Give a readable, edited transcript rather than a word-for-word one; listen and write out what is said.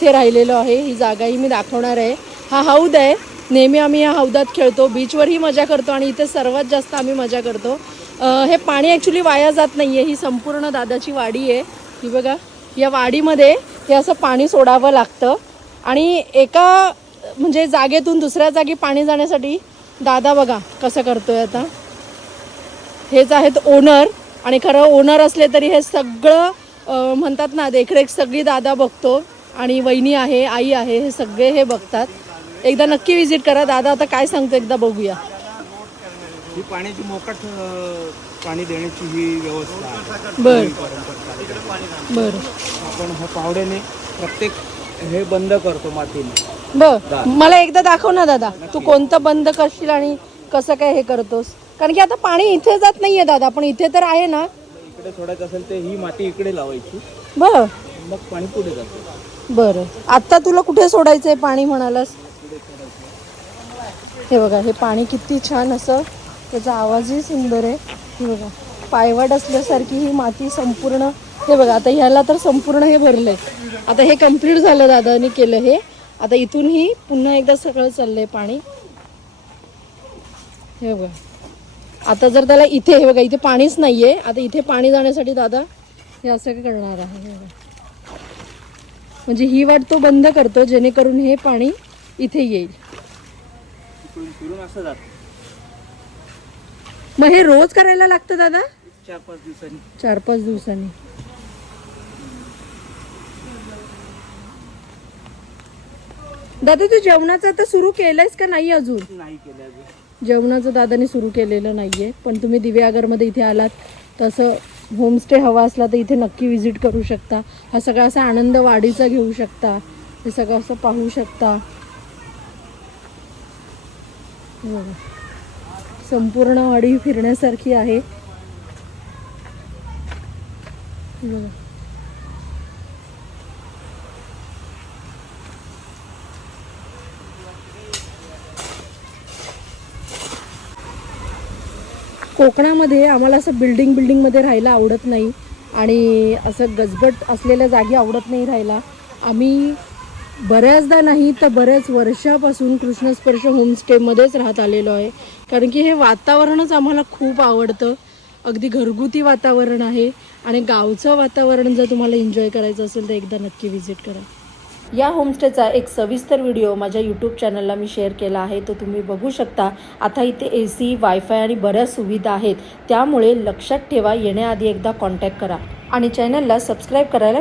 इथे राहिलेलो आहे, ही जागाही मी दाखवणार आहे. हा हौद आहे, नेहमी आम्ही या हौदात खेळतो, बीचवरही मजा करतो आणि इथे सर्वात जास्त आम्ही मजा करतो. हे पाणी ॲक्च्युली वाया जात नाही आहे, ही संपूर्ण दादाची वाडी आहे. ही बघा, या वाडीमध्ये हे असं पाणी सोडावं लागतं आणि एका म्हणजे जागेतून दुसऱ्या जागी पाणी जाण्यासाठी दादा बघा कसं करतोय. आता हेच आहेत ओनर आणि खरं ओनर असले तरी हे सगळं म्हणतात ना, देखरेख सगळी दादा बघतो आणि वहिनी आहे, आई आहे, हे सगळे हे बघतात. एकदा नक्की विजिट करा. दादा आता काय सांगतो एकदा बघूया. ही पाण्याची मोकाट पाणी देण्याची ही व्यवस्था आहे. बरं बरं. आपण ह्या पावड्याने प्रत्येक हे बंद करतो मातीने. बर, मला एकदा दाखव ना दादा, तू कोणतं बंद करशील आणि कसं काय हे करतोस. कारण की आता पाणी इथे जात नाहीये दादा, पण इथे तर आहे ना. इकडे सोडायचं असेल तर ही माती इकडे लावायची, बर मग पाणी पुढे जातं. बरं, आता तुला कुठे सोडायचंय पाणी म्हणालास. हे बघा, हे पाणी किती छान असं, त्याचा आवाजही सुंदर आहे. हे बघा, पायवाट असल्यासारखी ही माती संपूर्ण. हे बघा, आता ह्याला तर संपूर्ण हे भरलंय. आता हे कम्प्लीट झालं, दादानी केलं हे. आता इथूनही पुन्हा एकदा सगळं चाललंय पाणी. हे बघा, आता जर त्याला इथे, हे बघा इथे पाणीच नाहीये, आता इथे पाणी जाण्यासाठी दादा हे असं करणार आहे. हे बघा, म्हणजे ही वाट तो बंद करतो जेणेकरून हे पाणी इथे येईल. असं जात. मग हे रोज करायला लागतं दादा. 4-5 दिवसांनी. 4-5 दिवसांनी. दादा तू जेवणाचं आता सुरू केलंयस का नाही अजून. नाही केलं अजून. जेवणाचं दादाने सुरू केलेलं नाहीये, पण तुम्ही दिव्यागरमध्ये इथे आलात तसं होमस्टे हवा असला तर इथे नक्की विजिट करू शकता. हा सगळा असा आनंद वाडीचा घेऊ शकता, हे सगळं असं पाहू शकता. संपूर्ण वाडी फिरण्यासारखी आहे. बघा, कोकणामध्ये आम्हाला असं बिल्डिंगमध्ये राहायला आवडत नाही आणि असं गजबट असलेल्या जागी आवडत नाही राहायला. आम्ही बऱ्याचदा नाही तर बऱ्याच वर्षापासून कृष्णस्पर्श होमस्टेमध्येच राहत आलेलो आहे, कारण की हे वातावरणच आम्हाला खूप आवडतं. अगदी घरगुती वातावरण आहे आणि गावचं वातावरण जर तुम्हाला एन्जॉय करायचं असेल तर एकदा नक्की विजिट करा. या होमस्टेचा एक सविस्तर व्हिडिओ माझ्या यूट्यूब चॅनलला मी शेअर केला आहे, तो तुम्ही बघू शकता. आता इथे AC, वायफाय आणि बऱ्याच सुविधा आहेत, त्यामुळे लक्षात ठेवा, येण्याआधी एकदा कॉन्टॅक्ट करा आणि चॅनलला सबस्क्राईब करायला